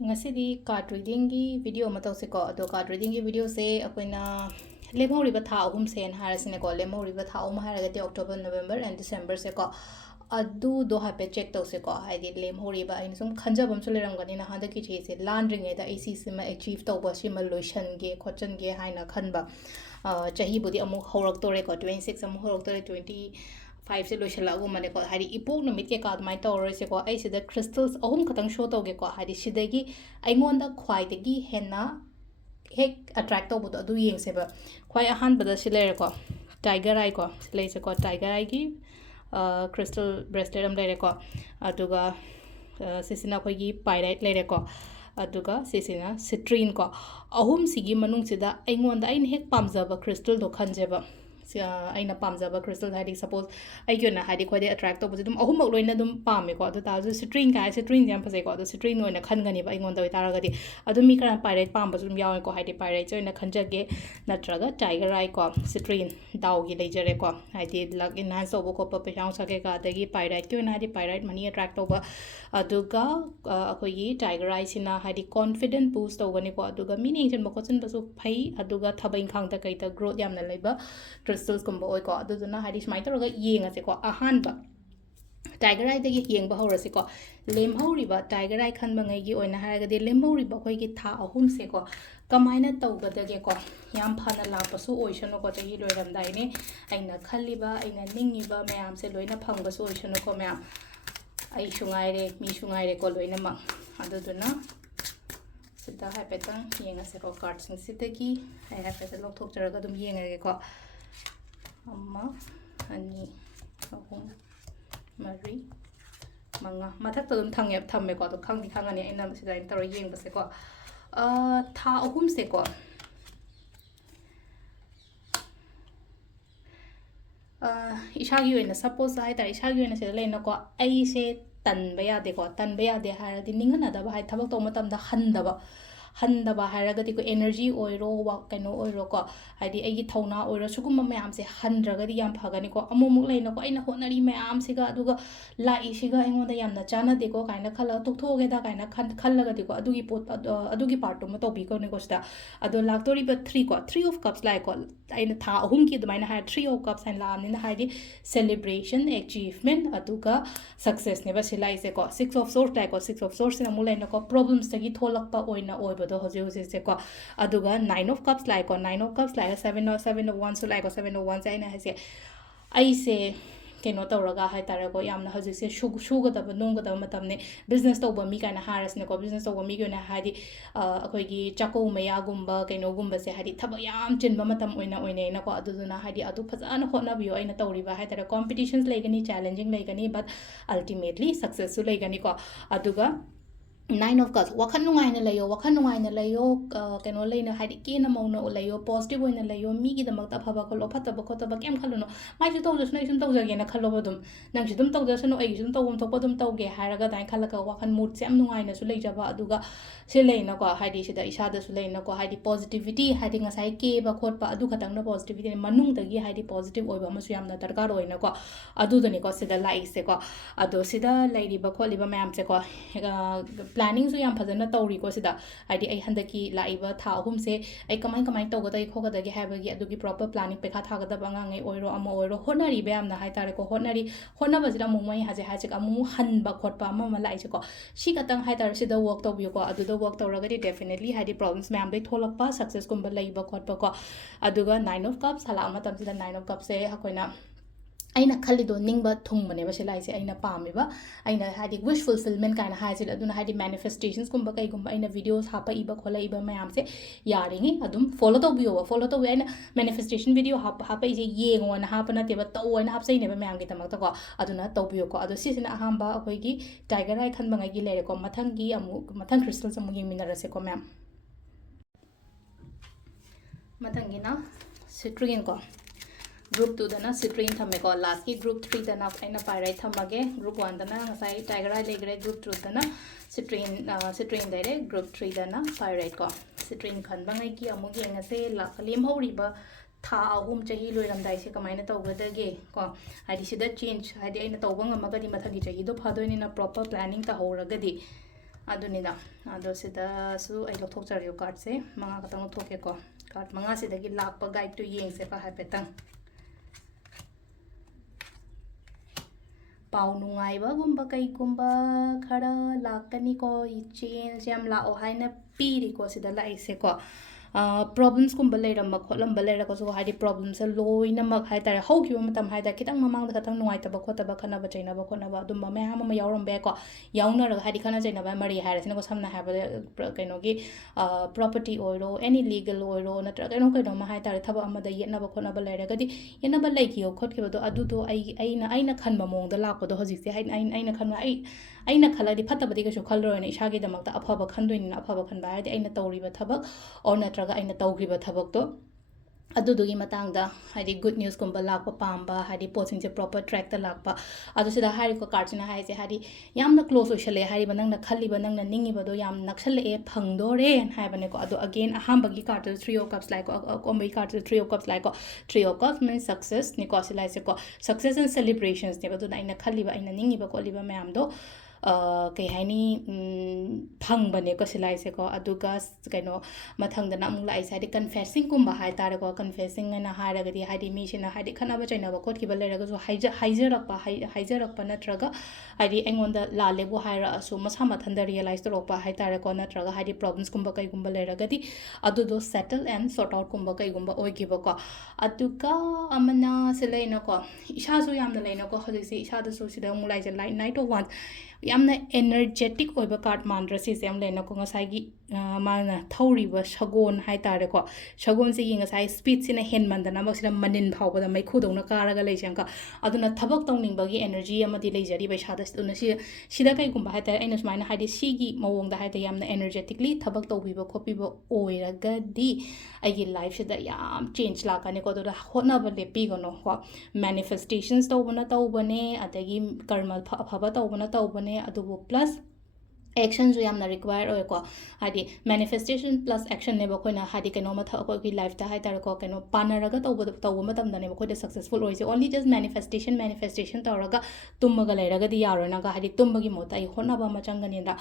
ngasi card reading gi video ma tawse ko ado card reading gi video se akoina lemhori tha ahum sen harasine ko lemhori tha ahum haraga ti October November and December se ko adu do ha pe check tawse ko haidi lemhori ba ain sum khanjabam su leram gani na handa ki che se landring e da AC sima achieve tawba sima lotion ge khochan ge haina khanba chahi budi amuk horak tore ko 26 amuk horak tore 25 से लोशलागु मने को हारी epoch Namit के काद माइ तौर से को आई सिदा crystals अहुम खतंग show तौगे को हारी सिदगी आइंगोंदा ख्वाइदगी हेना हेक अट्रैक्ट तौबदो अदु येंगसेबा ख्वाइ अहान बदा सिलेर को टाइगर आई को सिले से को टाइगर आई की क्रिस्टल ब्रेसलेट अम लेरे को अदुगा सिसिना खोगी पाइराइट लेरे को अदुगा सिसिना सिट्रीन को अहुम सिगी मनुंग सिदा आइंगोंदा आइन हेक पामजबा क्रिस्टल दो खंजेबा अगर पाजब क्रिस्टल है सपोज अगर है खोद अट्रैक्ट तब अहम लोन पामे को सिट्रीन का सिट्रीन यहाँ फसे को सिट्रीन खनगनी तारगदी मी खर पायरेट पाबको है पायरेट खनजगे नत्रग टाइगर आई को सिट्रीन दाव की लेजरे को है लक इनहांस तब खोप पैसा नुसा कई पायरेट की पायरेट मनी अट्रैक्ट तब अखोगी टाइगर आई है कॉन्फिडेंट बूस्ट तौगनी को मीन येंजन खोचनबू फई थब इंखांग कई ग्रोथ यामना लेब क्रिस्टल्स कुंब ओइको अदुदुना हाइदि सुमाइ तौरगा येंगसेको अहानबा टाइगर आई दगी येंगबा हौरसिको लेमहौरिबा टाइगर आई खनबंगैगी ओइना हारगदि लेमहौरिबा खोइगी था अहुम सेको कमाइना तौगदगेको याम फाना लापसु ओइसनोको तगी लोइरमदाइने आइना खल्लिबा आइना निंगिबा मयाम से लोइना फंगबसु ओइसनोको मयाम आई सुंगाइरे मी सुंगाइरे को लोइना अदुदुना सिदा हाइपेतंग येंगसेको कार्ड सिंगसिदगी हाइ हाइपेत लौथोकजरगा दुम येंगरेको अम्मा अनि अहुम मरी मंगा मथक तो थंगे थम्मे को तो खंगदी खंगनी आइना सिदा इन तरो येंगबसे को था अहुम से को इशागी ओइना सपोज हाइ तार इशागी ओइना से लेना को आई से तनबे यादे को तनबे यादे हारदि निंगनादबा हाइ थबक तो मतमदा हंदबा हंदबा हारगदि को एनर्जी ओइरो वा कनो ओइरो को हाइदि एगी थौना ओइरो सुगुम मैम से हंद्रगदि याम फगनि को अमुमुक लेना को आइना होनरी मैम सिगा अदुगा लाई सिगा एंगोंदा यामना चाना देको काइना खला तोथोगेदा काइना खलगदि को अदुगी पोत अदुगी पार्ट तो तोबी को ने कोस्ता अदो लाक्तोरी ब 3 को 3 ऑफ कप्स लाइक को आइना था अहुम की दमाइना हाइ 3 ऑफ कप्स एंड लामनि हाइदि सेलिब्रेशन अचीवमेंट अदुगा सक्सेस ने बसिलाई से को 6 ऑफ सोर्स लाइक को 6 ऑफ सोर्स ने मुलेना को प्रॉब्लम्स तगी थोलकपा ओइना ओइब तो हजे हजे से को अदुगा 9 ऑफ कप्स लाइक को 9 ऑफ कप्स लाइक 7 और 7 ऑफ 1 सो लाइक 7 ऑफ 1 से आइना है से आई से केनो तौरगा है तारे को यामना हजे से शुगदब नोंगदब मतमने बिजनेस तौब मी काना हारसने को बिजनेस तौब मी कोना हादि अखोइगी चाको मयागुंबा केनो गुंबा से हादि थब याम चिनबा मतम ओइना ओइना को अदुदुना हादि अदु फजान होनाबियो आइना तौरिबा है तारे कॉम्पिटिशंस लेगनी चैलेंजिंग लेगनी बट अल्टीमेटली सक्सेसफुल लेगनी को अदुगा 9 of cups wakhan nungaina layo keno leina haidi kena mauna layo positive oina layo mi gi damak ta phaba kholo phataba khotaba kem khalono mai ju tawjus na isum tawjage na khalo badum nang ju dum tawjasano ai ju tawum thokpa dum tawge haraga dai khalaka wakhan mood se am nungaina su leijaba aduga se leina ko haidi sida isada su leina ko haidi positivity haidi ngasai ke ba khotpa adu khatang na positivity manung dagi haidi positive oiba masu yamna darkar oina ko adu dani ko sida lai se ko ado sida lairi ba kholi ba mayam se ko planning याम फजन तौरीको सिदा हाइदि आई हंदकी लाइबा था अहुम से आई कमाई तौगदई खोगदगी हाइबगी अदुगी proper planning Pekha थागदब अंगांगे ओइरो अमा ओइरो honorary बेयामना high तारे को होनरी होनबजिदा मुमई हाजे हाजे अमु हनबा खोटपा अमा लाइसे को सी कतंग हाइ तारे सिदा वर्क तौबियो को अदुदा वर्क तौरगदि डेफिनेटली हाइदि प्रॉब्लम्स मैम दे थोलकपा सक्सेस कुंबा लैबा खोटपा को अदुगा 9 ऑफ कप्स हाला मतमसिदा 9 ऑफ कप्स से हकोइना अना खलिदो निंग थुंबने लाइसे अना पामेबा अना हादि विश फुलफिलमेंट काना हाजिल अदुना हादि मैनिफेस्टेशंस कुंबा कईगुंबा अना वीडियोस हापइबा खोलइबा मयाम से यारिङे अदुम फॉलो तौबियो फॉलो तौबे अना मैनिफेस्टेशन वीडियो हापइजे येंगोना हाप नतेबा तौना हापसैनेबा मयाम गी तमकता को अदुना तौबियो को अदु सिसिना अहांबा अखोइगी टाइगर आई खनबंगाई लेरे को मथंगी अमु मथंग क्रिस्टल्स अमु येंगमिनरसे को मयाम मथंगिना सिट्रिन को ग्रुप 2 दना सिट्रीन थमे को लास्ट की ग्रुप 3 दना अना पायराइट थमगे ग्रुप 1 दना ngasai टाइगर आई लेगरे ग्रुप 2 दना सिट्रीन दाइरे ग्रुप 3 दना पायराइट को सिट्रीन खनबंगाई की अमुग येंगसे लेम हौरिबा था अहुम चाही लोइरमदाइ से कमाइना तौगदगे को हाइदि सिदा चेंज हाइदि अना तौबा ngमगदि मथंगी चाही दो फदोइनिना प्रॉपर प्लानिंग ता हौरगदि ꯑꯗꯨꯅꯤꯗ ꯑꯗꯣ ꯁꯤꯗꯁꯨ ꯑꯩ ꯂꯧꯊꯣꯛꯆꯔꯦ ꯀꯥꯔꯠꯁꯦ ꯃꯉꯥ ꯈꯛꯇꯪ ꯂꯧꯊꯣꯛꯀꯦꯀꯣ ꯀꯥꯔꯠ ꯃꯉꯥꯁꯤꯗꯒꯤ ꯂꯥꯛꯄ ꯒꯥꯏꯗꯇꯨ ꯌꯦꯡꯁꯦꯕ ꯍꯥꯏꯐꯦꯠꯇꯪ ꯄꯥꯎ ꯅꯨꯡꯉꯥꯏꯕꯒꯨꯝꯕ ꯀꯩꯒꯨꯝꯕ ꯈꯔ ꯂꯥꯛꯀꯅꯤꯀꯣ ꯆꯦꯟꯖ ꯌꯥꯝ ꯂꯥꯛꯑꯣ ꯍꯥꯏꯅ ꯄꯤꯔꯤꯀꯣ ꯁꯤꯗ ꯂꯥꯛꯏꯁꯦꯀꯣ ꯄ꯭ꯔꯣꯕ꯭ꯂꯦꯝꯁꯀꯨꯝꯕ ꯂꯩꯔꯝꯕ ꯈꯣꯠꯂꯝꯕ ꯂꯩꯔꯒꯁꯨ ꯍꯥꯏꯗꯤ ꯄ꯭ꯔꯣꯕ꯭ꯂꯦꯝꯁꯦ ꯂꯣꯏꯅꯃꯛ ꯍꯥꯏꯇꯥꯔꯦ ꯍꯧꯈꯤꯕ ꯃꯇꯝ ꯍꯥꯏꯇꯥꯔꯦ ꯈꯤꯇꯪ ꯃꯃꯥꯡꯗ ꯈꯤꯇꯪ ꯅꯨꯡꯉꯥꯏꯇꯕ ꯈꯣꯠꯇꯕ ꯈꯠꯅꯕ ꯆꯩꯅꯕ ꯈꯣꯠꯅꯕ ꯑꯗꯨꯝꯕ ꯃꯌꯥꯝ ꯑꯃ ꯌꯥꯎꯔꯝꯕ ꯌꯥꯏꯀꯣ ꯌꯥꯎꯅꯔꯒ ꯍꯥꯏꯗꯤ ꯈꯠꯅ ꯆꯩꯅꯕ ꯃꯔꯤ ꯍꯥꯏꯔꯁꯤꯅꯀꯣ ꯁꯝꯅ ꯍꯥꯏꯔꯕꯗ ꯀꯩꯅꯣꯒꯤ ꯄ꯭ꯔꯣꯄꯔꯇꯤ ꯑꯣꯏꯔꯣ ꯑꯦꯅꯤ ꯂꯤꯒꯦꯜ ꯑꯣꯏꯔꯣ ꯅꯠꯇ꯭ꯔꯒ ꯀꯩꯅꯣꯝꯃ ꯍꯥꯏꯇꯥꯔꯦ ꯊꯕꯛ ꯑꯃꯗ ꯌꯦꯠꯅꯕ ꯈꯣꯠꯅꯕ ꯂꯩꯔꯒꯗꯤ ꯌꯦꯠꯅꯕ ꯂꯩꯈꯤꯕ ꯈꯣꯠꯈꯤꯕꯗꯣ ꯑꯗꯨꯗꯣ ꯑꯩꯅ ꯈꯟꯕ ꯃꯑꯣꯡꯗ ꯂꯥꯛꯄꯗꯣ ꯍꯧꯖꯤꯛꯁꯦ ꯑꯩꯅ ꯈꯟꯕ ꯑꯩꯅ ꯈꯜꯂꯗꯤ ꯐꯠꯇꯕꯗꯤ ꯀꯩꯁꯨ ꯈꯜꯂꯔꯣꯏꯅ ꯏꯁꯥꯒꯤꯗꯃꯛꯇ ꯑꯐꯕ ꯈꯟꯗꯣꯏꯅꯤꯅ ꯑꯐꯕ ꯈꯟꯕ ꯍꯥꯏꯔꯗꯤ ꯑꯩꯅ ꯇꯧꯔꯤꯕ ꯊꯕꯛ ꯑꯣꯔ ꯅꯠꯇ꯭ꯔꯒ ꯑꯩꯅ ꯇꯧꯈꯤꯕ ꯊꯕꯛꯇꯣ ꯑꯗꯨꯗꯨꯒꯤ ꯃꯇꯥꯡꯗ ꯍꯥꯏꯗꯤ ꯒꯨꯗ ꯅ꯭ꯌꯨꯁꯀꯨꯝꯕ ꯂꯥꯛꯄ ꯄꯥꯝꯕ ꯍꯥꯏꯗꯤ ꯄꯣꯠꯁꯤꯡꯁꯦ ꯄ꯭ꯔꯣꯄꯔ ꯇ꯭ꯔꯦꯛꯇ ꯂꯥꯛꯄ ꯑꯗꯣ ꯁꯤꯗ ꯍꯥꯏꯔꯤꯕ ꯀꯥꯔꯠꯁꯤꯅ ꯍꯥꯏꯁꯦ ꯍꯥꯏꯗꯤ ꯌꯥꯝꯅ ꯀ꯭ꯂꯣꯁ ꯑꯣꯏꯁꯜꯂꯛꯑꯦ ꯍꯥꯏꯔꯤꯕ ꯅꯪꯅ ꯈꯜꯂꯤꯕ ꯅꯪꯅ ꯅꯤꯡꯉꯤꯕꯗꯣ ꯌꯥꯝ ꯅꯛꯁꯜꯂꯛꯑꯦ ꯐꯪꯗꯣꯔꯦꯅ ꯍꯥꯏꯕꯅꯦꯀꯣ ꯑꯗꯣ ꯑꯒꯦꯟ ꯑꯍꯥꯟꯕꯒꯤ ꯀꯥꯔꯠꯇꯨ ꯊ꯭ꯔꯤ ꯑꯣꯐ ꯀꯞꯁ ꯂꯥꯛꯏꯀꯣ ꯑꯀꯣꯟꯕꯒꯤ ꯀꯥꯔꯠꯇꯨ ꯊ꯭ꯔꯤ ꯑꯣꯐ ꯀꯞꯁ ꯂꯥꯛꯏꯀꯣ ꯊ꯭ꯔꯤ ꯑꯣꯐ ꯀꯞꯁ ꯃꯤꯟꯁ ꯁꯛꯁꯦꯁꯅꯤꯀꯣ ꯁꯤ ꯂꯥꯛꯏꯁꯦꯀꯣ ꯁꯛꯁꯦꯁ ꯑꯦꯟ ꯁꯦꯂꯤꯕ꯭ꯔꯦꯁꯟꯁꯅꯦꯕ ꯑꯗꯨꯅ ꯑꯩꯅ ꯈꯜꯂꯤꯕ ꯑꯩꯅ ꯅꯤꯡꯉꯤꯕ ꯈꯣꯠꯂꯤꯕ ꯃꯌꯥꯝꯗꯣ ꯀꯩ ꯍꯥꯏꯅꯤ ꯐꯪꯕꯅꯦꯀꯣ ꯁꯤ ꯂꯥꯛꯏꯁꯦꯀꯣ ꯑꯗꯨꯒ ꯀꯩꯅꯣ ꯃꯊꯪꯗꯅ ꯑꯃꯨꯛ ꯂꯥꯛꯏꯁꯦ ꯍꯥꯏꯗꯤ ꯀꯟꯐꯦꯁꯤꯡꯒꯨꯝꯕ ꯍꯥꯏꯇꯥꯔꯦꯀꯣ ꯀꯟꯐꯦꯁꯤꯡ ꯍꯥꯏꯅ ꯍꯥꯏꯔꯒꯗꯤ ꯍꯥꯏꯗꯤ ꯃꯤꯁꯤꯅ ꯍꯥꯏꯗꯤ ꯈꯠꯅꯕ ꯆꯩꯅꯕ ꯈꯣꯠꯈꯤꯕ ꯂꯩꯔꯒꯁꯨ ꯍꯥꯏꯖꯔꯛꯄ ꯅꯠꯇ꯭ꯔꯒ ꯍꯥꯏꯗꯤ ꯑꯩꯉꯣꯟꯗ ꯂꯥꯜꯂꯦꯕꯨ ꯍꯥꯏꯔꯛꯑꯁꯨ ꯃꯁꯥ ꯃꯊꯟꯇ ꯔꯤꯌꯦꯂꯥꯏꯁ ꯇꯧꯔꯛꯄ ꯍꯥꯏꯇꯥꯔꯦꯀꯣ ꯅꯠꯇ꯭ꯔꯒ ꯍꯥꯏꯗꯤ ꯄ꯭ꯔꯣꯕ꯭ꯂꯦꯝꯁꯀꯨꯝꯕ ꯀꯩꯒꯨꯝꯕ ꯂꯩꯔꯒꯗꯤ ꯑꯗꯨꯗꯣ ꯁꯦꯇꯜ ꯑꯦꯟ ꯁꯣꯔꯠ ꯑꯥꯎꯠꯀꯨꯝꯕ ꯀꯩꯒꯨꯝꯕ ꯑꯣꯏꯈꯤꯕꯀꯣ ꯑꯗꯨꯒ ꯑꯃꯅ ꯁꯤ ꯂꯩꯅꯀꯣ ꯏꯁꯥꯁꯨ ꯌꯥꯝꯅ ꯂꯩꯅꯀꯣ ꯍꯧꯖꯤꯛꯁꯦ ꯏꯁꯥꯗꯁꯨ ꯁꯤꯗ ꯑꯃꯨꯛ ꯂꯥꯛꯏꯁꯦ ꯅꯥꯏꯠ ꯑꯣꯐ ꯋꯥꯟ ꯌꯥꯝꯅ ꯑꯦꯅꯔꯖꯦꯇꯤꯛ ꯑꯣꯏꯕ ꯀꯥꯔꯠ ꯃꯥꯟꯗ꯭ꯔ ꯁꯤꯁꯦ ꯌꯥꯝ ꯂꯩꯅꯀꯣ ꯉꯁꯥꯏꯒꯤ ꯃꯥꯅ ꯊꯧꯔꯤꯕ ꯁꯒꯣꯜ ꯍꯥꯏꯇꯥꯔꯦꯀꯣ ꯁꯒꯣꯜꯁꯤꯒꯤ ꯉꯁꯥꯏ ꯁ꯭ꯄꯤꯠꯁꯤꯅ ꯍꯦꯟꯃꯟꯗꯅ ꯃꯁꯤꯗ ꯃꯅꯤꯟ ꯐꯥꯎꯕꯗ ꯃꯩꯈꯨꯗꯧꯅ ꯀꯥꯔꯒ ꯂꯩꯁꯦ ꯑꯃꯨꯛꯀ ꯑꯗꯨꯅ ꯊꯕꯛ ꯇꯧꯅꯤꯡꯕꯒꯤ ꯑꯦꯅꯔꯖꯤ ꯑꯃꯗꯤ ꯂꯩꯖꯔꯤꯕ ꯏꯁꯥꯗ ꯑꯗꯨꯅ ꯁꯤꯗ ꯀꯩꯒꯨꯝꯕ ꯍꯥꯏꯇꯥꯔꯦ ꯑꯩꯅ ꯁꯨꯃꯥꯏꯅ ꯍꯥꯏꯗꯤ ꯁꯤꯒꯤ ꯃꯑꯣꯡꯗ ꯍꯥꯏꯇꯥꯔꯦ ꯌꯥꯝꯅ ꯑꯦꯅꯔꯖꯦꯇꯤꯛꯂꯤ ꯊꯕꯛ ꯇꯧꯕꯤꯕ ꯈꯣꯠꯄꯤꯕ ꯑꯣꯏꯔꯒꯗꯤ ꯑꯩꯒꯤ ꯂꯥꯏꯐꯁꯤꯗ ꯌꯥꯝ ꯆꯦꯟꯖ ꯂꯥꯛꯀꯅꯤꯀꯣ ꯑꯗꯨꯗ ꯍꯣꯠꯅꯕ ꯂꯦꯞꯄꯤꯒꯅꯣ ꯀꯣ ꯃꯦꯅꯤꯐꯦꯁꯇꯦꯁꯟꯁ ꯇꯧꯕꯅ ꯇꯧꯕꯅꯦ ꯑꯗꯒꯤ ꯀꯔꯃ ꯑꯐꯕ ꯇꯧꯕꯅ ꯇꯧꯕꯅꯦ ꯑꯗꯨꯕꯨ ꯄ꯭ꯂꯁ ꯑꯦꯛꯁꯟꯁꯨ ꯌꯥꯝꯅ ꯔꯤꯀ꯭ꯋꯥꯌꯔ ꯑꯣꯏꯀꯣ ꯍꯥꯏꯗꯤ ꯃꯦꯅꯤꯐꯦꯁꯇꯦꯁꯟ ꯄ꯭ꯂꯁ ꯑꯦꯛꯁꯟꯅꯦꯕ ꯑꯩꯈꯣꯏꯅ ꯍꯥꯏꯗꯤ ꯀꯩꯅꯣꯝꯃ ꯑꯩꯈꯣꯏꯒꯤ ꯂꯥꯏꯐꯇ ꯍꯥꯏꯇꯥꯔꯦꯀꯣ ꯀꯩꯅꯣ ꯄꯥꯟꯅꯔꯒ ꯇꯧꯕ ꯃꯇꯝꯗꯅꯦꯕ ꯑꯩꯈꯣꯏꯗ ꯁꯛꯁꯦꯁꯐꯨꯜ ꯑꯣꯏꯔꯤꯁꯦ ꯑꯣꯟꯂꯤ ꯖꯁ ꯃꯦꯅꯤꯐꯦꯁꯇꯦꯁꯟ ꯇꯧꯔꯒ ꯇꯨꯝꯃꯒ ꯂꯩꯔꯒꯗꯤ ꯌꯥꯔꯣꯏꯅꯒ ꯍꯥꯏꯗꯤ ꯇꯨꯝꯕꯒꯤ ꯃꯍꯨꯠꯇ ꯑꯩ ꯍꯣꯠꯅꯕ ꯑꯃ ꯆꯪꯒꯅꯤꯅ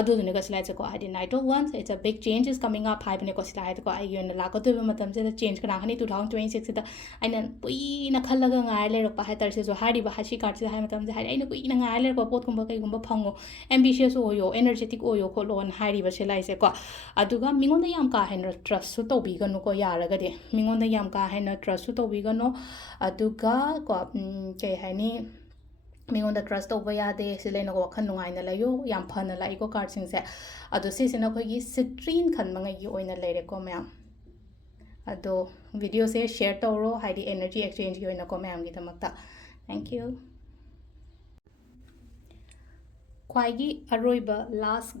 ꯑꯗꯨꯗꯨꯅꯦꯀꯣ ꯁꯤꯂꯥꯏꯠꯁꯦꯀꯣ ꯍꯥꯏꯗꯤ knight of wands it's a big change is coming up ꯍꯥꯏꯕꯅꯦꯀꯣ ꯁꯤꯗ ꯍꯥꯏꯗꯤꯀꯣ ꯑꯩꯒꯤ ꯑꯣꯏꯅ ꯂꯥꯛꯀꯗꯣꯏꯕ ꯃꯇꯝꯁꯤꯗ ꯆꯦꯟꯖ ꯀꯅꯥ ꯈꯪꯅꯤ 2026ꯁꯤꯗ ꯑꯩꯅ ꯀꯨꯏꯅ ꯈꯜꯂꯒ ꯉꯥꯏꯔ ꯂꯩꯔꯛꯄ ꯍꯥꯏꯇꯥꯔꯦ ꯁꯤꯁꯨ ꯍꯥꯏꯔꯤꯕ ꯁꯤ ꯀꯥꯔꯠꯁꯤꯗ ꯍꯥꯏ ꯃꯇꯝꯁꯦ ꯍꯥꯏꯗꯤ ꯑꯩꯅ ꯀꯨꯏꯅ ꯉꯥꯏꯔ ꯂꯩꯔꯛꯄ ꯄꯣꯠꯀꯨꯝꯕ ꯀꯩꯒꯨꯝꯕ ꯐꯪꯉꯣ ꯑꯦꯝꯕꯤꯁꯤꯌꯁ ꯑꯣꯏꯌꯣ ꯑꯦꯅꯔꯖꯦꯇꯤꯛ ꯑꯣꯏꯌꯣ ꯈꯣꯠꯂꯣꯅ ꯍꯥꯏꯔꯤꯕꯁꯦ ꯂꯥꯏꯁꯦꯀꯣ ꯑꯗꯨꯒ ꯃꯤꯉꯣꯟꯗ ꯌꯥꯝ ꯀꯥ ꯍꯦꯟꯅ ꯇ꯭ꯔꯁꯁꯨ ꯇꯧꯕꯤꯒꯅꯨꯀꯣ ꯌꯥꯔꯒꯗꯤ ꯃꯤꯉꯣꯟꯗ ꯌꯥꯝ ꯀꯥ ꯍꯦꯟꯅ ꯇ꯭ꯔꯁꯁꯨ ꯇꯧꯕꯤꯒꯅꯨ ꯑꯗꯨꯒ ꯀꯣ ꯀꯩ ꯍꯥꯏꯅꯤ ꯃꯤꯉꯣꯟꯗ ꯇ꯭ꯔꯁ ꯇꯧꯕ ꯌꯥꯗꯦ ꯁꯤ ꯂꯩꯅꯀꯣ ꯋꯥꯈꯜ ꯅꯨꯡꯉꯥꯏꯅ ꯂꯩꯌꯨ ꯌꯥꯝ ꯐꯅ ꯂꯥꯛꯏꯀꯣ ꯀꯥꯔꯠꯁꯤꯡꯁꯦ ꯑꯗꯣ ꯁꯤꯁꯤꯅ ꯑꯩꯈꯣꯏꯒꯤ ꯁꯤꯇ꯭ꯔꯤꯟ ꯈꯟꯕꯉꯩꯒꯤ ꯑꯣꯏꯅ ꯂꯩꯔꯦꯀꯣ ꯃꯌꯥꯝ ꯑꯗꯣ ꯚꯤꯗꯤꯑꯣꯁꯦ ꯁꯦꯌꯔ ꯇꯧꯔꯣ ꯍꯥꯏꯗꯤ ꯑꯦꯅꯔꯖꯤ ꯑꯦꯛꯁꯆꯦꯟꯖꯒꯤ ꯑꯣꯏꯅꯀꯣ ꯃꯌꯥꯝꯒꯤꯗꯃꯛꯇ ꯊꯦꯡꯛ ꯌꯨ ꯈ꯭ꯋꯥꯏꯒꯤ ꯑꯔꯣꯏꯕ ꯂꯥꯁ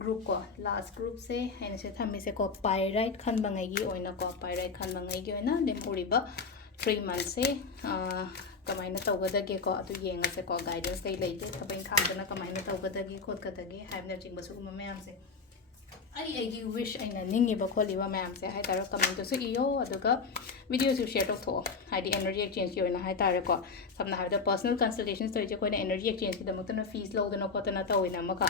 ꯒ꯭ꯔꯨꯞꯁꯦ ꯑꯩꯅ ꯁꯤ ꯊꯝꯃꯤꯁꯦꯀꯣ ꯄꯥꯏꯔꯥꯏꯠ ꯈꯟꯕꯉꯩꯒꯤ ꯑꯣꯏꯅꯀꯣ ꯄꯥꯏꯔꯥꯏꯠ ꯈꯟꯕꯉꯩꯒꯤ ꯑꯣꯏꯅ ꯂꯦꯝꯍꯧꯔꯤꯕ 3 ꯃꯟꯊꯁꯦ ꯀꯃꯥꯏꯅ ꯇꯧꯒꯗꯒꯦꯀꯣ ꯑꯗꯨ ꯌꯦꯡꯉꯁꯦꯀꯣ ꯒꯥꯏꯗꯦꯟꯁ ꯀꯩ ꯂꯩꯒꯦ ꯊꯕꯛ ꯏꯪꯈꯥꯡꯗꯅ ꯀꯃꯥꯏꯅ ꯇꯧꯒꯗꯒꯦ ꯈꯣꯠꯀꯗꯒꯦ ꯍꯥꯏꯕꯅꯆꯤꯡꯕ ꯁꯤꯒꯨꯝꯕ ꯃꯌꯥꯝꯁꯦ ꯑꯩꯒꯤ ꯋꯤꯁ ꯑꯩꯅ ꯅꯤꯡꯉꯤꯕ ꯈꯣꯠꯂꯤꯕ ꯃꯌꯥꯝꯁꯦ ꯍꯥꯏꯇꯥꯔꯦ ꯀꯃꯦꯟꯇꯁꯨ ꯏꯌꯣ ꯑꯗꯨꯒ ꯚꯤꯗꯤꯑꯣꯁꯨ ꯁꯦꯌꯔ ꯇꯧꯊꯣꯛꯑꯣ ꯍꯥꯏꯗꯤ ꯑꯦꯅꯔꯖꯤ ꯑꯦꯛꯁꯆꯦꯟꯖꯀꯤ ꯑꯣꯏꯅ ꯍꯥꯏꯇꯥꯔꯦꯀꯣ ꯁꯝꯅ ꯍꯥꯏꯔꯕꯗ ꯄꯔꯁꯣꯅꯦꯜ ꯀꯟꯁꯜꯇꯦꯁꯟꯁ ꯇꯧꯔꯤꯁꯦ ꯑꯩꯈꯣꯏꯅ ꯑꯦꯅꯔꯖꯤ ꯑꯦꯛꯁꯆꯦꯟꯖꯀꯤꯗꯃꯛꯇꯅ ꯐꯤꯁ ꯂꯧꯗꯅ ꯈꯣꯠꯇꯅ ꯇꯧꯋꯤꯅ ꯑꯃꯨꯛꯀ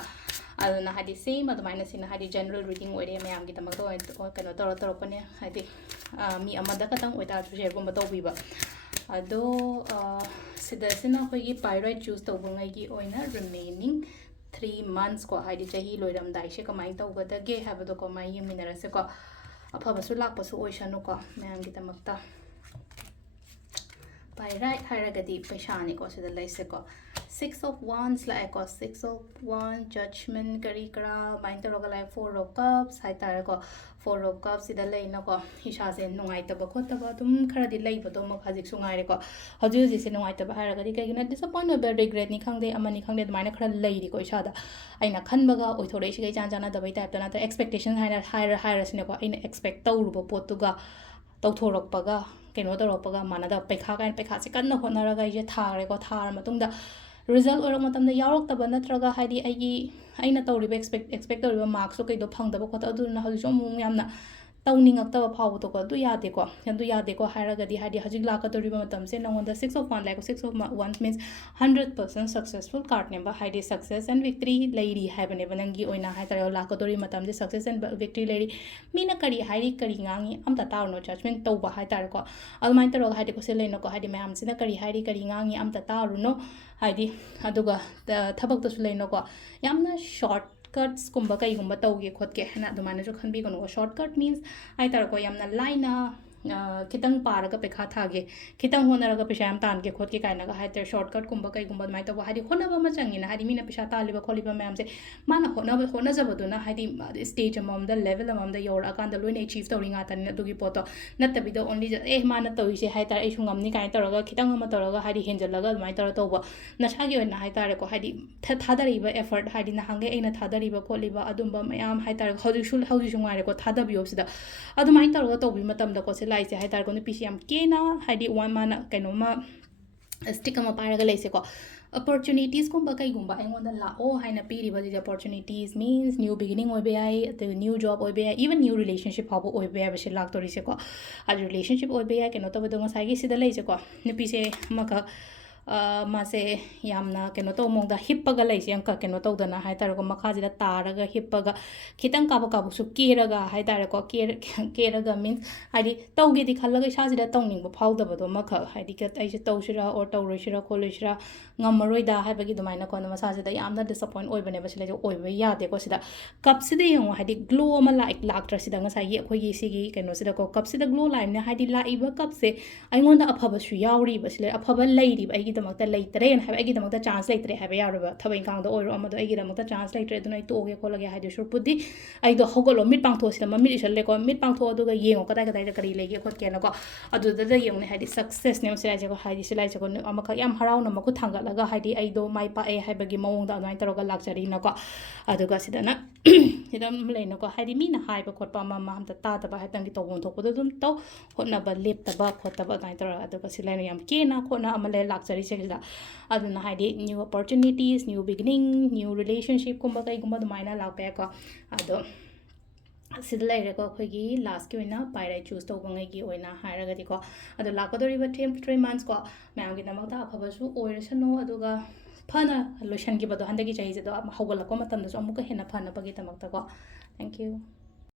ꯑꯗꯨꯅ ꯍꯥꯏꯗꯤ ꯁꯦꯝ ꯑꯗꯨꯃꯥꯏꯅ ꯁꯤꯅ ꯍꯥꯏꯗꯤ ꯖꯦꯅꯔꯦꯜ ꯔꯤꯗꯤꯡ ꯑꯣꯏꯔꯦ ꯃꯌꯥꯝꯒꯤꯗꯃꯛꯇ ꯀꯩꯅꯣ ꯇꯧꯔꯛꯄꯅꯦ ꯍꯥꯏꯗꯤ ꯃꯤ ꯑꯃꯗ ꯈꯇꯪ ꯑꯣꯏꯇꯥꯔꯁꯨ ꯁꯦꯌꯔꯒꯨꯝꯕ ꯇꯧꯕꯤꯕ ꯑꯗꯣ ꯁꯤꯗꯁꯤꯅ ꯑꯩꯈꯣꯏꯒꯤ ꯄꯥꯏꯔꯣꯏꯠ ꯆꯨꯁ ꯇꯧꯕꯉꯩꯒꯤ ꯑꯣꯏꯅ ꯔꯤꯃꯦꯅꯤꯡ 3 months ꯀꯣ ꯍꯥꯏꯗꯤ ꯆꯍꯤ ꯂꯣꯏꯔꯝꯗꯥꯏꯁꯦ ꯀꯃꯥꯏꯅ ꯇꯧꯒꯗꯒꯦ ꯍꯥꯏꯕꯗꯣꯀꯣ ꯃꯥꯏ ꯌꯦꯡꯃꯤꯟꯅꯔꯁꯦꯀꯣ ꯑꯐꯕꯁꯨ ꯂꯥꯛꯄꯁꯨ ꯑꯣꯏꯁꯅꯨꯀꯣ ꯃꯌꯥꯝꯒꯤꯗꯃꯛꯇ ꯄꯥꯏꯔꯥꯏꯠ ꯍꯥꯏꯔꯒꯗꯤ ꯄꯩꯁꯥꯅꯤꯀꯣ ꯁꯤꯗ ꯂꯩꯁꯦꯀꯣ 6 of wands ꯂꯥꯛꯑꯦꯀꯣ 6 of wands judgment ꯀꯔꯤ ꯀꯔꯥ ꯑꯗꯨꯃꯥꯏꯅ ꯇꯧꯔꯒ ꯂꯥꯛꯑꯦ 4 of cups ꯍꯥꯏꯇꯥꯔꯦꯀꯣ 4 of cups ꯁꯤꯗ ꯂꯩꯅꯀꯣ ꯏꯁꯥꯁꯦ ꯅꯨꯡꯉꯥꯏꯇꯕ ꯈꯣꯠꯇꯕ ꯑꯗꯨꯝ ꯈꯔꯗꯤ ꯂꯩꯕꯗꯣ ꯑꯃꯨꯛ ꯍꯧꯖꯤꯛꯁꯨ ꯉꯥꯏꯔꯦꯀꯣ ꯍꯧꯖꯤꯛꯁꯦ ꯅꯨꯡꯉꯥꯏꯇꯕ ꯍꯥꯏꯔꯒꯗꯤ ꯀꯩꯒꯤꯅꯣ ꯗꯤꯁꯑꯄꯣꯏꯟ ꯑꯣꯏꯕ ꯔꯤꯒ꯭ꯔꯦꯠꯅꯤ ꯈꯪꯗꯦ ꯑꯃꯅꯤ ꯈꯪꯗꯦ ꯑꯗꯨꯃꯥꯏꯅ ꯈꯔ ꯂꯩꯔꯤꯀꯣ ꯏꯁꯥꯗ ꯑꯩꯅ ꯈꯟꯕꯒ ꯑꯣꯏꯊꯣꯔꯛꯏꯁꯤꯒ ꯏꯆꯥꯟ ꯆꯥꯟꯅꯗꯕꯩ ꯇꯥꯏꯞꯇ ꯅꯠꯇ꯭ꯔꯒ ꯑꯦꯛꯁꯄꯦꯛꯇꯦꯁꯟ ꯍꯥꯏꯔꯁꯤꯅꯦꯀꯣ ꯑꯩꯅ ꯑꯦꯛꯁꯄꯦꯛ ꯇꯧꯔꯨꯕ ꯄꯣꯠꯇꯨꯒ ꯇꯧꯊꯣꯔꯛꯄꯒ ꯀꯩꯅꯣ ꯇꯧꯔꯛꯄꯒ ꯃꯥꯟꯅꯗꯕ ꯄꯩꯈꯥꯁꯦ ꯀꯟꯅ ꯍꯣꯠꯅꯔꯒ ꯑꯩꯁꯦ ꯊꯥꯔꯦꯀꯣ ꯊꯥꯔ ꯃꯇꯨꯡꯗ ꯔꯤꯖꯜꯠ ꯑꯣꯏꯔꯛꯄ ꯃꯇꯝꯗ ꯌꯥꯎꯔꯛꯇꯕ ꯅꯠꯇ꯭ꯔꯒ ꯍꯥꯏꯗꯤ ꯑꯩꯅ ꯇꯧꯔꯤꯕ ꯑꯦꯛꯁꯄꯦꯛ ꯇꯧꯔꯤꯕ ꯃꯥꯔꯛꯁꯇꯣ ꯀꯩꯗꯣ ꯐꯪꯗꯕ ꯈꯣꯠꯇꯕ ꯑꯗꯨꯗꯨꯅ ꯍꯧꯖꯤꯛꯁꯨ ꯑꯃꯨꯛ ꯌꯥꯝꯅ ꯇꯧꯅꯤꯡꯉꯛꯇꯕ ꯐꯥꯎꯕꯗꯣꯀꯣ ꯑꯗꯨ ꯌꯥꯗꯦꯀꯣ ꯍꯥꯏꯔꯒꯗꯤ ꯍꯥꯏꯗꯤ ꯍꯧꯖꯤꯛ ꯂꯥꯛꯀꯗꯧꯔꯤꯕ ꯃꯇꯝꯁꯦ ꯅꯉꯣꯟꯗ 6 of 1 ꯂꯥꯛꯏꯀꯣ 6 of 1 means 100% successful cardꯅꯦꯕ ꯍꯥꯏꯗꯤ success and victory ꯂꯩꯔꯤ ꯍꯥꯏꯕꯅꯦꯕ ꯅꯪꯒꯤ ꯑꯣꯏꯅ ꯍꯥꯏꯇꯥꯔꯦ ꯂꯥꯛꯀꯗꯧꯔꯤ ꯃꯇꯝꯁꯦ success and victory ꯂꯩꯔꯤ ꯃꯤꯅ ꯀꯔꯤ ꯍꯥꯏꯔꯤ ꯀꯔꯤ ꯉꯥꯡꯉꯤ ꯑꯝꯇ ꯇꯥꯔꯨꯅꯣ ꯖꯁꯃꯦꯟ ꯇꯧꯕ ꯍꯥꯏꯇꯥꯔꯦꯀꯣ ꯑꯗꯨꯃꯥꯏꯅ ꯇꯧꯔꯒ ꯍꯥꯏꯗꯤ ꯀꯣ ꯁꯤ ꯂꯩꯅꯀꯣ ꯍꯥꯏꯗꯤ ꯃꯌꯥꯝꯁꯤꯅ ꯀꯔꯤ ꯍꯥꯏꯔꯤ ꯀꯔꯤ ꯉꯥꯡꯉꯤ ꯑꯝꯇ ꯇꯥꯔꯨꯅꯣ ꯍꯥꯏꯗꯤ ꯑꯗꯨꯒ ꯊꯕꯛꯇꯁꯨ ꯂꯩꯅꯀꯣ ꯌꯥꯝꯅ short cutsꯀꯨꯝꯕ ꯀꯩꯒꯨꯝꯕ ꯇꯧꯒꯦ ꯈꯣꯠꯀꯦ ꯍꯥꯏꯅ ꯑꯗꯨꯃꯥꯏꯅꯁꯨ ꯈꯟꯕꯤꯒꯅꯨꯀꯣ shortcut means ꯍꯥꯏꯇꯥꯔꯦꯀꯣ ꯌꯥꯝꯅ ꯂꯥꯏꯅ ꯈꯤꯇꯪ ꯄꯥꯔꯒ ꯄꯩꯈꯥ ꯊꯥꯒꯦ ꯈꯤꯇꯪ ꯍꯣꯠꯅꯔꯒ ꯄꯩꯁꯥ ꯌꯥꯝ ꯇꯥꯟꯒꯦ ꯈꯣꯠꯀꯦ ꯀꯥꯏꯅꯒ ꯍꯥꯏꯇꯥꯔꯦ ꯁꯣꯔꯠꯀꯠꯀꯨꯝꯕ ꯀꯩꯒꯨꯝꯕ ꯑꯗꯨꯃꯥꯏꯅ ꯇꯧꯕ ꯍꯥꯏꯗꯤ ꯍꯣꯠꯅꯕ ꯑꯃ ꯆꯪꯉꯤꯅ ꯍꯥꯏꯗꯤ ꯃꯤꯅ ꯄꯩꯁꯥ ꯇꯥꯜꯂꯤꯕ ꯈꯣꯠꯂꯤꯕ ꯃꯌꯥꯝꯁꯦ ꯃꯥꯅ ꯍꯣꯠꯅꯖꯕꯗꯨꯅ ꯍꯥꯏꯗꯤ ꯁ꯭ꯇꯦꯖ ꯑꯃꯃꯝꯗ ꯂꯦꯚꯦꯜ ꯑꯃꯃꯝꯗ ꯌꯧꯔꯛꯑꯀꯥꯟꯗ ꯂꯣꯏꯅ ꯑꯦꯆꯤቭ ꯇꯧꯔꯤ ꯉꯥꯛꯇꯅꯤꯅ ꯑꯗꯨꯒꯤ ꯄꯣꯠꯇꯣ ꯅꯠꯇꯕꯤꯗ ꯑꯣꯟꯂꯤ ꯃꯥꯅ ꯇꯧꯔꯤꯁꯦ ꯍꯥꯏꯇꯥꯔꯦ ꯑꯩꯁꯨ ꯉꯝꯅꯤ ꯀꯥꯏꯅ ꯇꯧꯔꯒ ꯈꯤꯇꯪ ꯑꯃ ꯇꯧꯔꯒ ꯍꯥꯏꯗꯤ ꯍꯦꯟꯖꯜꯂꯒ ꯑꯗꯨꯃꯥꯏꯅ ꯇꯧꯔ ꯇꯧꯕ ꯅꯁꯥꯒꯤ ꯑꯣꯏꯅ ꯍꯥꯏꯇꯥꯔꯦꯀꯣ ꯍꯥꯏꯗꯤ ꯊꯥꯗꯔꯤꯕ ꯑꯦꯐꯔꯠ ꯍꯥꯏꯗꯤ ꯅꯍꯥꯟꯒꯩ ꯑꯩꯅ ꯊꯥꯗꯔꯤꯕ ꯈꯣꯠꯂꯤꯕ ꯑꯗꯨꯝꯕ ꯃꯌꯥꯝ ꯍꯥꯏꯇꯥꯔꯦ ꯍꯧꯖꯤꯛꯁꯨ ꯉꯥꯏꯔꯦꯀꯣ ꯊꯥꯗꯕꯤꯌꯣ ꯁꯤꯗ ꯑꯗꯨꯃꯥꯏꯅ ꯇꯧꯔꯒ ꯇꯧꯕꯤ ꯃꯇꯝꯗꯀꯣ ꯁꯤ ꯂꯥꯏꯁꯦ ꯍꯥꯏꯇꯥꯔꯦꯀꯣ ꯅꯨꯄꯤꯁꯦ ꯌꯥꯝ ꯀꯦꯅ ꯍꯥꯏꯗꯤ ꯃꯥꯅ ꯀꯩꯅꯣꯝꯃ ꯁ꯭ꯇꯤꯛ ꯑꯃ ꯄꯥꯏꯔꯒ ꯂꯩꯁꯦꯀꯣ opportunitiesꯀꯨꯝꯕ ꯀꯩꯒꯨꯝꯕ ꯑꯩꯉꯣꯟꯗ ꯂꯥꯛꯑꯣ ꯍꯥꯏꯅ ꯄꯤꯔꯤꯕꯁꯤꯗ opportunities means new beginning ꯑꯣꯏꯕ ꯌꯥꯏ ꯑꯗꯨꯒ new job ꯑꯣꯏꯕ ꯌꯥꯏ even new relationship ꯐꯥꯎꯕ ꯑꯣꯏꯕ ꯌꯥꯏꯕꯁꯦ ꯂꯥꯛꯇꯣꯔꯤꯁꯦꯀꯣ ꯑꯗꯨ relationship ꯑꯣꯏꯕ ꯌꯥꯏ ꯀꯩꯅꯣ ꯇꯧꯕꯗꯣ ꯉꯁꯥꯏꯒꯤ ꯁꯤꯗ ꯂꯩꯁꯦꯀꯣ ꯅꯨꯄꯤꯁꯦ ꯑꯃꯈꯛ ꯃꯥꯁꯦ ꯌꯥꯝꯅ ꯀꯩꯅꯣ ꯇꯧꯕ ꯃꯑꯣꯡꯗ ꯍꯤꯞꯄꯒ ꯂꯩꯁꯦ ꯌꯥꯝ ꯀꯩꯅꯣ ꯇꯧꯗꯅ ꯍꯥꯏꯇꯥꯔꯦꯀꯣ ꯃꯈꯥꯁꯤꯗ ꯇꯥꯔꯒ ꯍꯤꯞꯄꯒ ꯈꯤꯇꯪ ꯀꯥꯕꯛꯁꯨ ꯀꯦꯔꯒ ꯍꯥꯏꯇꯥꯔꯦꯀꯣ ꯀꯦꯔꯒ ꯃꯤꯟꯁ ꯍꯥꯏꯗꯤ ꯇꯧꯒꯦꯗꯤ ꯈꯜꯂꯒ ꯏꯁꯥꯁꯤꯗ ꯇꯧꯅꯤꯡꯕ ꯐꯥꯎꯗꯕꯗꯣ ꯑꯃꯈꯛ ꯍꯥꯏꯗꯤ ꯑꯩꯁꯦ ꯇꯧꯁꯤꯔꯥ ꯑꯣꯔ ꯇꯧꯔꯣꯏꯁꯤꯔꯥ ꯈꯣꯠꯂꯣꯏꯁꯤꯔꯥ ꯉꯝꯃꯔꯣꯏꯗ ꯍꯥꯏꯕꯒꯤ ꯑꯗꯨꯃꯥꯏꯅꯀꯣ ꯃꯁꯥꯁꯤꯗ ꯌꯥꯝꯅ ꯗꯤꯁꯑꯄꯣꯏꯟ ꯑꯣꯏꯕꯅꯦꯕ ꯁꯤꯗ ꯑꯣꯏꯕ ꯌꯥꯗꯦꯀꯣ ꯁꯤꯗ ꯀꯞꯁꯤꯗ ꯌꯦꯡꯉꯣ ꯍꯥꯏꯗꯤ ꯒ꯭ꯂꯣ ꯑꯃ ꯂꯥꯛꯇ꯭ꯔꯁꯤꯗ ꯉꯁꯥꯏꯒꯤ ꯑꯩꯈꯣꯏꯒꯤ ꯁꯤꯒꯤ ꯀꯩꯅꯣꯁꯤꯗꯀꯣ ꯀꯞꯁꯤꯗ ꯒ꯭ꯂꯣ ꯂꯥꯛꯏꯕꯅ ꯍꯥꯏꯗꯤ ꯂꯥꯛꯏꯕ ꯀꯞꯁꯦ ꯑꯩꯉꯣꯟꯗ ꯑꯐꯕꯁꯨ ꯌꯥꯎꯔꯤꯕ ꯁꯤꯗ ꯑꯐꯕ ꯂꯩꯔꯤꯕ ꯑꯩꯒꯤꯗꯃꯛꯇ ꯂꯩꯇ꯭ꯔꯦꯅ ꯍꯥꯏꯕ ꯑꯩꯒꯤꯗꯃꯛꯇ ꯆꯥꯟꯁ ꯂꯩꯇ꯭ꯔꯦ ꯍꯥꯏꯕ ꯌꯥꯔꯣꯏꯕ ꯊꯕꯛ ꯏꯪꯈꯥꯡꯗ ꯑꯣꯏꯔꯣ ꯑꯃꯗꯣ ꯑꯩꯒꯤꯗꯃꯛꯇ ꯆꯥꯟꯁ ꯂꯩꯇ꯭ꯔꯦ ꯑꯗꯨꯅ ꯑꯩ ꯇꯣꯛꯑꯒꯦ ꯈꯣꯠꯂꯒꯦ ꯍꯥꯏꯗꯣꯏ ꯁꯔꯨꯛꯄꯨꯗꯤ ꯑꯩꯗꯣ ꯍꯧꯒꯠꯂꯣ ꯃꯤꯠ ꯄꯥꯡꯊꯣꯛꯑꯁꯤꯗ ꯃꯃꯤꯠ ꯏꯁꯜꯂꯦꯀꯣ ꯃꯤꯠ ꯄꯥꯡꯊꯣꯛꯑ ꯑꯗꯨꯒ ꯌꯦꯡꯉꯣ ꯀꯗꯥꯏꯗ ꯀꯔꯤ ꯂꯩꯒꯦ ꯈꯣꯠꯀꯦꯅꯀꯣ ꯑꯗꯨꯗ ꯌꯦꯡꯉꯨꯅꯦ ꯍꯥꯏꯗꯤ ꯁꯛꯁꯦꯁꯅꯦꯕ ꯁꯤꯂꯥꯏꯁꯦꯀꯣ ꯍꯥꯏꯗꯤ ꯁꯤꯂꯥꯏꯁꯦꯀꯣ ꯑꯃꯈꯛ ꯌꯥꯝ ꯍꯔꯥꯎꯅ ꯃꯈꯨꯠ ꯊꯥꯡꯒꯠꯂꯒ ꯍꯥꯏꯗꯤ ꯑꯩꯗꯣ ꯃꯥꯏ ꯄꯥꯛꯑꯦ ꯍꯥꯏꯕꯒꯤ ꯃꯑꯣꯡꯗ ꯑꯗꯨꯃꯥꯏꯅ ꯇꯧꯔꯒ ꯂꯥꯛꯆꯔꯤꯅꯀꯣ ꯑꯗꯨꯒ ꯁꯤꯗꯅ ꯁꯤꯗ ꯂꯩꯅꯀꯣ ꯍꯥꯏꯗꯤ ꯃꯤꯅ ꯍꯥꯏꯕ ꯈꯣꯠꯄ ꯑꯃ ꯑꯝꯇ ꯇꯥꯗꯕ ꯍꯥꯏꯇꯪꯒꯤ ꯇꯧꯐꯝ ꯊꯣꯛꯄꯗꯣ ꯑꯗꯨꯝ ꯇꯧ ꯍꯣꯠꯅꯕ ꯂꯦꯞꯇꯕ ꯈꯣꯠꯇꯕ ꯑꯗꯨꯃꯥꯏꯅ ꯇꯧꯔꯒ ꯑꯗꯨꯒ ꯁꯤ ꯂꯩꯅ ꯌꯥꯝ ꯀꯦꯅ ꯈꯣꯠꯅ ꯑꯃ ꯂꯥꯛꯆꯔꯤꯁꯦ ꯁꯤꯗ ꯑꯗꯨꯅ ꯍꯥꯏꯗꯤ new opportunities new beginning new ꯔꯤꯂꯦꯁꯟꯁꯤꯞꯀꯨꯝꯕ ꯀꯩꯒꯨꯝꯕ ꯑꯗꯨꯃꯥꯏꯅ ꯂꯥꯛꯄ ꯌꯥꯏꯀꯣ ꯑꯗꯣ ꯁꯤꯗ ꯂꯩꯔꯦꯀꯣ ꯑꯩꯈꯣꯏꯒꯤ ꯂꯥꯁꯀꯤ ꯑꯣꯏꯅ ꯄꯥꯏꯔꯥꯏ ꯆꯨꯁ ꯇꯧꯕꯉꯩꯒꯤ ꯑꯣꯏꯅ ꯍꯥꯏꯔꯒꯗꯤꯀꯣ ꯑꯗꯣ ꯂꯥꯛꯀꯗꯧꯔꯤꯕ 3 months ꯀꯣ ꯃꯌꯥꯝꯒꯤꯗꯃꯛꯇ ꯑꯐꯕꯁꯨ ꯑꯣꯏꯔꯁꯅꯨ ꯑꯗꯨꯒ ꯐꯅ ꯂꯣꯏꯁꯤꯟꯈꯤꯕꯗꯣ ꯍꯟꯗꯛꯀꯤ ꯆꯍꯤꯁꯤꯗ ꯍꯧꯒꯠꯂꯛꯄ ꯃꯇꯝꯗꯁꯨ ꯑꯃꯨꯛꯀ ꯍꯦꯟꯅ ꯐꯅꯕꯒꯤꯗꯃꯛꯇꯀꯣ ꯊꯦꯡꯛ ꯌꯨ